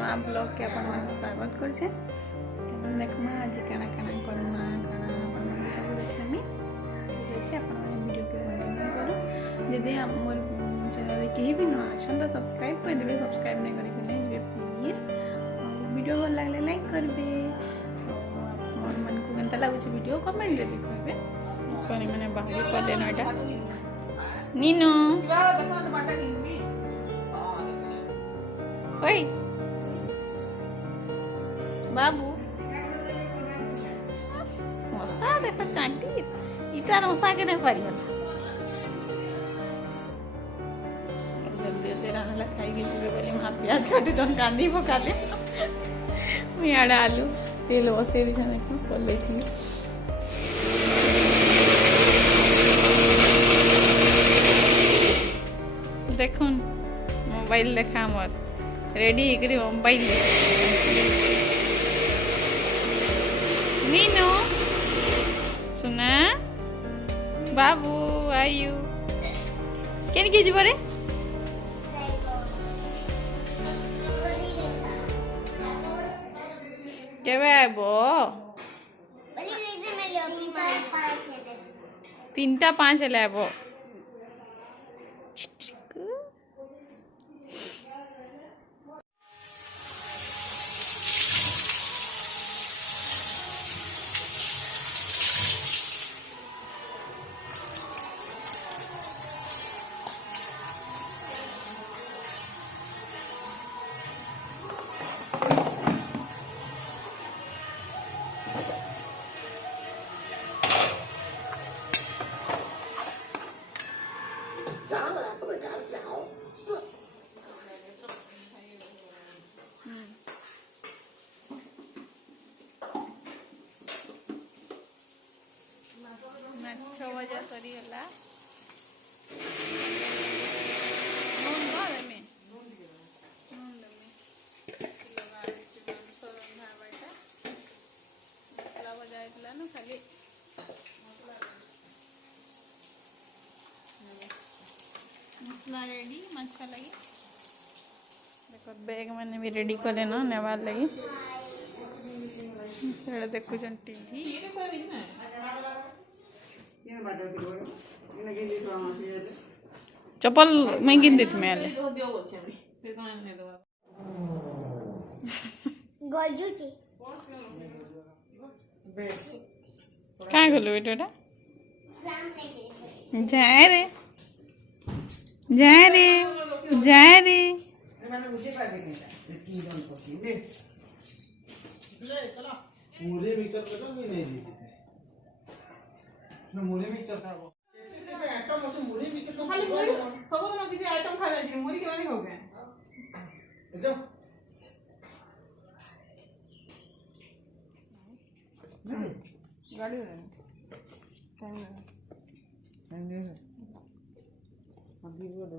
नया ब्लॉग के अपन स्वागत कर देखमा आज काना काना करमा काना अपन सब देखमी ठीक अच्छे अपन वीडियो के कंटिन्यू करो जदि मोर चैनल कहीं भी न अच्छा तो सब्सक्राइब कर देबे सब्सक्राइब नहीं करके नहीं जेबे प्लीज वीडियो भल लागले लाइक करबे और मन को केनता लागुछ वीडियो कमेंट रे भी कहबे कोनी माने बाहरी पले नटा नीनो ओए बाबू मसा देखो चांटी इतार मसा के नहीं पारी जल्दी से रानला खाई के जीवे बोले मां प्याज काटी जन कांदी पकाले मैं आडा आलू तेल बसे दी छने को पले थी देखुन मोबाइल देखा मत रेडी करी मोबाइल नीनो सुना बाबू आयु केन के जीव रे केबे आबो 3टा 5 ले आबो माछ भजा सरी गला नून दे में नून दे में लगा के मांस रंधा बाटा मसला भजा इतला न खाली मसला रेडी माछ लगी देखो बैग मैंने भी रेडी करे ना नेवार लगी सेड़ा देखु जन टीवी चप्पल मैं गिन देती मैं क्या गलो बेटा जा रे जा रे जा रे मुरे मीटर का भी नहीं दी ना मुरे मीटर का वो आइटम আছে मुरे मीटर तो खाली मुरे सब ना किसी आइटम खा जाए मुरे के माने हो गए जो गाड़ी हो टाइम दे अभी वो दो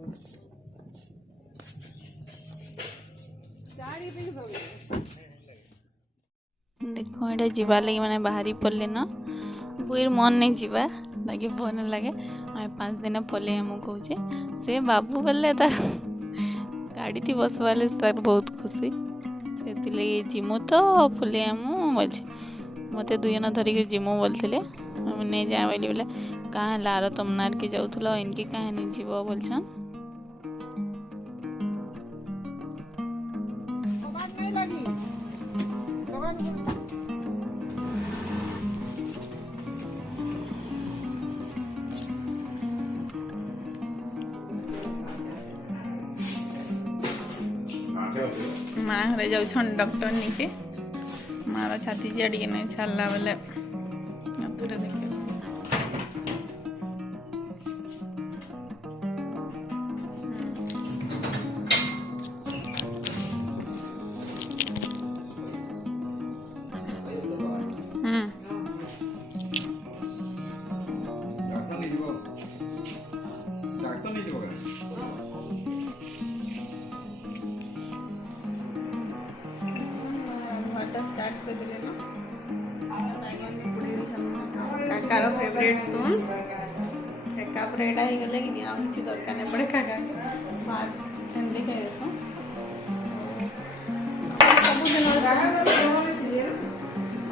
गाड़ी पे हो गई देखो एटा जीवा लगी माने बाहरी पड़ले ना बुईर मन नहीं जीवा ताकि भन लगे हमें 5 दिन पले हम कहूचे से बाबू बोले तार गाड़ी थी बसवाले तार बहुत खुशी से जिमु तो पले हम बोलछे मते 2 जना धरिक जिमु बोलथिले हम नहीं जा बोली बोले कहाँ लार तमनार के जाउथलो इनके कहाँ नहीं जीव बोलछन नहीं लगी माँ घरे जाऊन डॉक्टर निके मार छाती जे टे नहीं छाला बेले तुरे देखे स्टार्ट कर दिले ना काकार फेवरेट तुम एका ब्रेड आई गले कि आ किछि दरकार नै पड़े काका बात एंदी खाइसो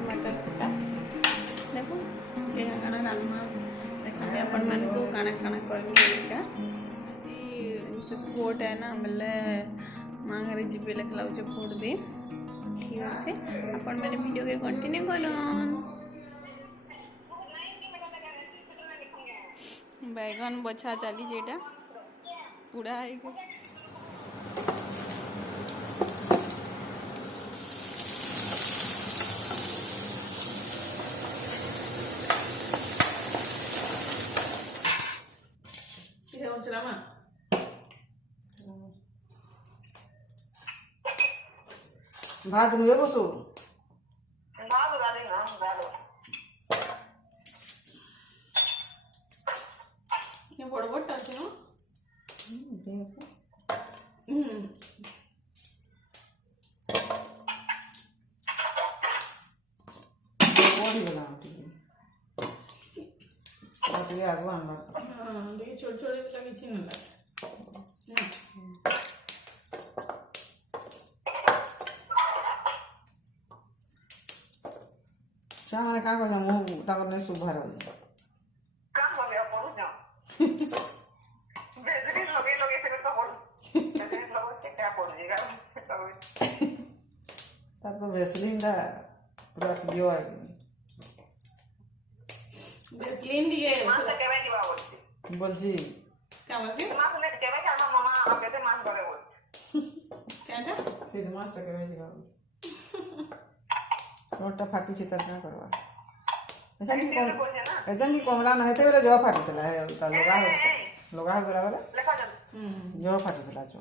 मटर खटा देखो ये काना डालमा देखा अपन मन को काना काना कर से फोट है ना बोले माँ घर जीवे लिखला फोट दे ठीक अच्छे अपन मैंने वीडियो के कंटिन्यू करन बैगन बछा चली जेटा पूरा है भात नुए बसो ये बड़ बड़ टाके न बड़ी बना ठीक है आगो आनबा हां देखि छोट छोट बिला किछि न छुआ मैंने क्या कह मुँह ताकर नहीं सुभार काम बोले पड़ू जा बेजरी लगे से तो पड़ू बेजरी लगे से क्या पड़ू जीगा तब तो वेसलिन दा पूरा क्लियर है बेसलिन दिए मां से केवे जीवा बोलती बोलছি क्या बोलते मां से केवे क्या मामा आप बेटे मां करे बोल क्या था सीधे मास्टर के भेज गाओ नोटा फाटू चित्र ना करवा ऐसा नहीं कमला ना हेते बेले जो फाटू चला है उटा लोगा हो गला वाला लेखा जन जो फाटू चला जो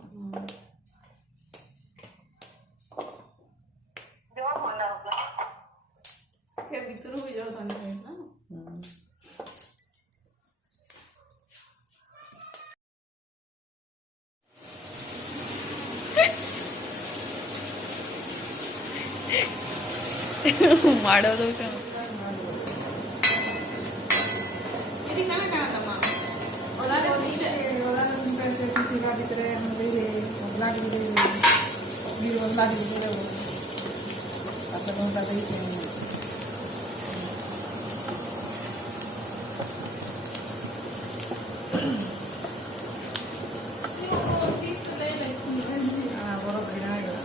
जो होना होगा के भितरु भी जाओ थाने है ना माडो दो का ఇది కాన కాదమ్మా ఓదాలే నీడే ओदान पैसे किसी का भीतर हम ले लाग दे बीरो लाग दे वो अपन का दे हां बड़ा बढ़िया है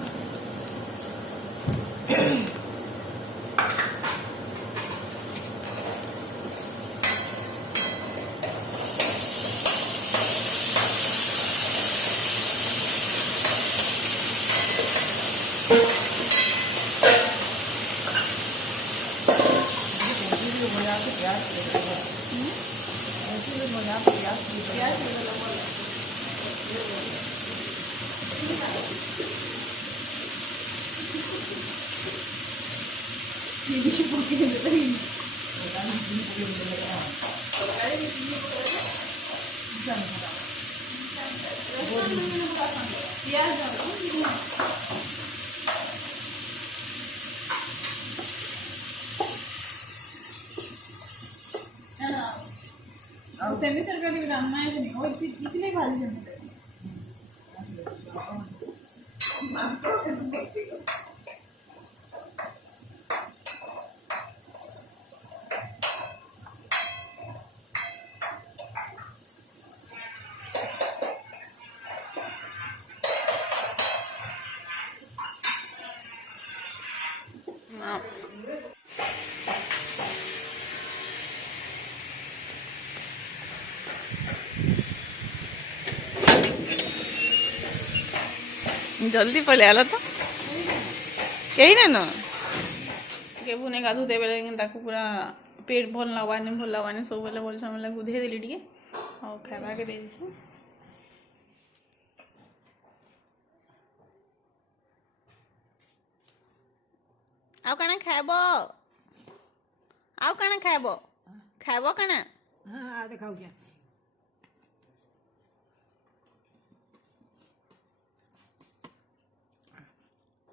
सेमी सरकारी रान्ना है नहीं वो इतने भारी जमते जल्दी पले आला तो यही ना ना के बुने गाधुते बेले ताकू पूरा पेट भल लगवानी सब बेले बोल समय गुधे देली टिके और खावा के दे दी आउ काना खाबो आउ काना खाबो खाबो काना हां आ खाऊ क्या